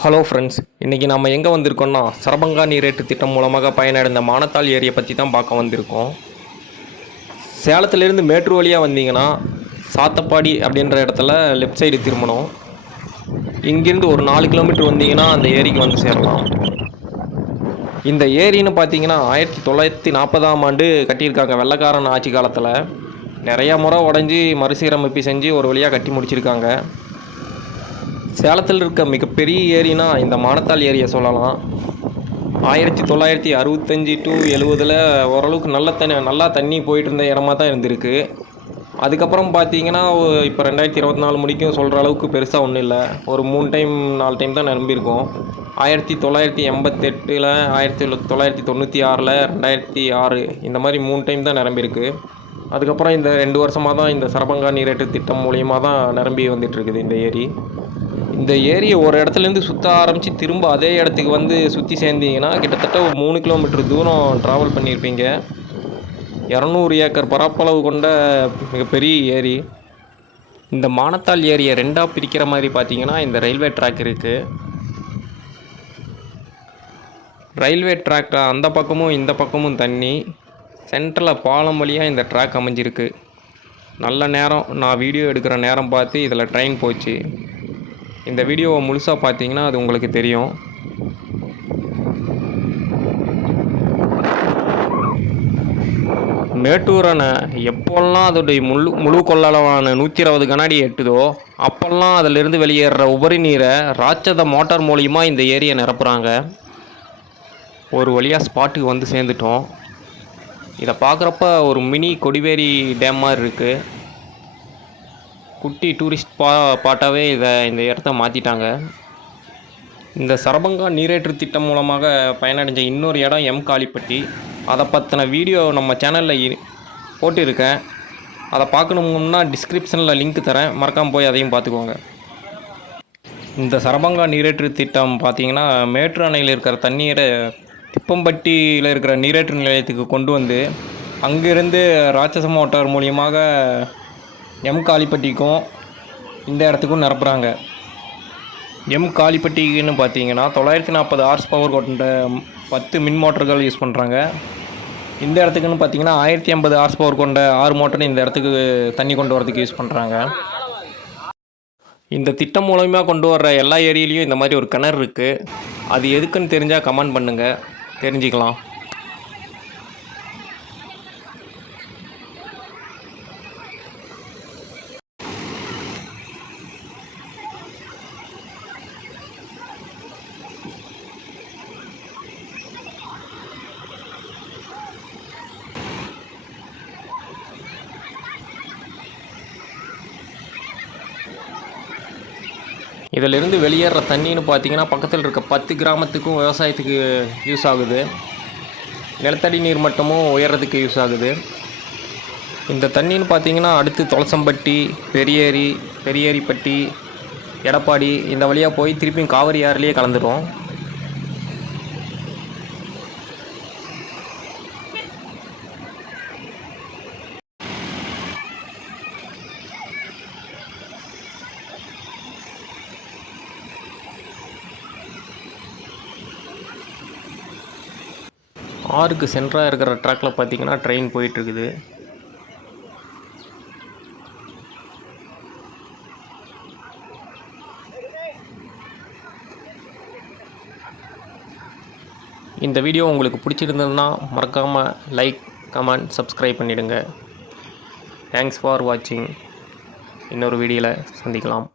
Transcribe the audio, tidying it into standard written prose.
Hello friends, இன்றைக்கி நம்ம எங்கே வந்திருக்கோம்னா சரபங்கா நீரேற்று திட்டம் மூலமாக பயனடைந்த மானத்தாள் ஏரியை பற்றி தான் பார்க்க வந்திருக்கோம். சேலத்திலேருந்து மேட்டூர் வழியாக வந்தீங்கன்னா சாத்தப்பாடி அப்படின்ற இடத்துல லெஃப்ட் சைடு திரும்பணும். இங்கேருந்து ஒரு 4 கிலோமீட்டர் வந்தீங்கன்னா அந்த ஏரிக்கு வந்து சேரலாம். இந்த ஏரின்னு பார்த்தீங்கன்னா 1940ஆம் ஆண்டு கட்டியிருக்காங்க. வெள்ளைக்காரன் ஆட்சி காலத்தில் நிறையா முறை உடஞ்சி மறுசீரமைப்பு செஞ்சு ஒரு வழியாக கட்டி முடிச்சிருக்காங்க. சேலத்தில் இருக்க மிகப்பெரிய ஏரினா இந்த மானத்தாள் ஏரியை சொல்லலாம். 1965 to 70 ஓரளவுக்கு நல்லா தண்ணி போயிட்டு இருந்த இடமா தான் இருந்திருக்கு. அதுக்கப்புறம் பார்த்தீங்கன்னா இப்போ 2024 முடிக்கும் சொல்கிற அளவுக்கு பெருசாக ஒன்றும் இல்லை. ஒரு 3 டைம் 4 டைம் தான் நிரம்பியிருக்கோம். 1988, 1996, 2006 இந்த மாதிரி 3 டைம் தான் நிரம்பியிருக்கு. அதுக்கப்புறம் இந்த 2 வருஷமாக தான் இந்த சரபங்கா நீரேற்று திட்டம் மூலியமாக தான் நிரம்பி வந்துட்டுருக்குது இந்த ஏரி. இந்த ஏரியை ஒரு இடத்துலேருந்து சுற்ற ஆரம்பித்து திரும்ப அதே இடத்துக்கு வந்து சுற்றி சேர்ந்தீங்கன்னா கிட்டத்தட்ட ஒரு 3 கிலோமீட்டர் தூரம் ட்ராவல் பண்ணியிருப்பீங்க. 200 ஏக்கர் பரப்பளவு கொண்ட மிகப்பெரிய ஏரி. இந்த மானத்தாள் ஏரியை 2ஆக பிரிக்கிற மாதிரி பார்த்தீங்கன்னா இந்த ரயில்வே ட்ராக் இருக்குது. ரயில்வே ட்ராக் அந்த பக்கமும் இந்த பக்கமும் தண்ணி, சென்டரில் பாலம் வழியாக இந்த ட்ராக் அமைஞ்சிருக்கு. நல்ல நேரம், நான் வீடியோ எடுக்கிற நேரம் பார்த்து இதில் ட்ரெயின் போச்சு. இந்த வீடியோவை முழுசாக பார்த்தீங்கன்னா அது உங்களுக்கு தெரியும். மேட்டூர் அணை எப்போல்லாம் அதோடைய முழு கொள்ளளவான 120 கனஅடி எட்டுதோ அப்போல்லாம் அதிலிருந்து வெளியேற உபரி நீரை ராட்சத மோட்டார் மூலிமா இந்த ஏரியை நிரப்புகிறாங்க. ஒரு வழியாக ஸ்பாட்டுக்கு வந்து சேர்ந்துட்டோம். இதை பார்க்குறப்ப ஒரு மினி கொடிவேரி டேம் மாதிரி இருக்குது. குட்டி டூரிஸ்ட் பாட்டாகவே இந்த இடத்த மாற்றிட்டாங்க. இந்த சரபங்கா நீரேற்று திட்டம் மூலமாக பயனடைஞ்ச இன்னொரு இடம் எம் காளிப்பட்டி. அதை பற்றின வீடியோ நம்ம சேனலில் போட்டிருக்கேன். அதை பார்க்கணும்னா டிஸ்கிரிப்ஷனில் லிங்க் தரேன், மறக்காமல் போய் அதையும் பார்த்துக்கோங்க. இந்த சரபங்கா நீரேற்று திட்டம் பார்த்திங்கன்னா மேட்டூர் அணையில் இருக்கிற தண்ணீரை திப்பம்பட்டியில் இருக்கிற நீரேற்று நிலையத்துக்கு கொண்டு வந்து அங்கேருந்து ராட்சச மோட்டார் மூலியமாக எம் காளிப்பட்டிக்கும் இந்த இடத்துக்கும் நிரப்புகிறாங்க. எம் காளிப்பட்டிக்குன்னு பார்த்தீங்கன்னா 940 ஹார்ஸ் பவர் கொண்ட 10 மின் மோட்டர்கள் யூஸ் பண்ணுறாங்க. இந்த இடத்துக்குன்னு பார்த்தீங்கன்னா 1050 ஹார்ஸ் பவர் கொண்ட 6 மோட்டர் இந்த இடத்துக்கு தண்ணி கொண்டு வரதுக்கு யூஸ் பண்ணுறாங்க. இந்த திட்டம் மூலமாக கொண்டு வர்ற எல்லா ஏரியிலையும் இந்த மாதிரி ஒரு கிணறு இருக்குது. அது எதுக்குன்னு தெரிஞ்சால் கமெண்ட் பண்ணுங்கள், தெரிஞ்சுக்கலாம். இதிலிருந்து வெளியேற தண்ணின்னு பார்த்தீங்கன்னா பக்கத்தில் இருக்க 10 கிராமத்துக்கும் விவசாயத்துக்கு யூஸ் ஆகுது. நிலத்தடி நீர் மட்டமும் உயர்றதுக்கு யூஸ் ஆகுது. இந்த தண்ணின்னு பார்த்தீங்கன்னா அடுத்து தொலசம்பட்டி, பெரியேரிப்பட்டி, எடப்பாடி இந்த வழியாக போய் திருப்பியும் காவிரி ஆறுலேயே கலந்துடும். ஆறுக்கு சென்டராக இருக்கிற ட்ராக்கில் பார்த்தீங்கன்னா ட்ரெயின் போயிட்டுருக்குது. இந்த வீடியோ உங்களுக்கு பிடிச்சிருந்ததுன்னா மறக்காமல் லைக், கமெண்ட், சப்ஸ்கிரைப் பண்ணிவிடுங்க. தேங்க்ஸ் ஃபார் வாட்சிங். இன்னொரு வீடியோவில் சந்திக்கலாம்.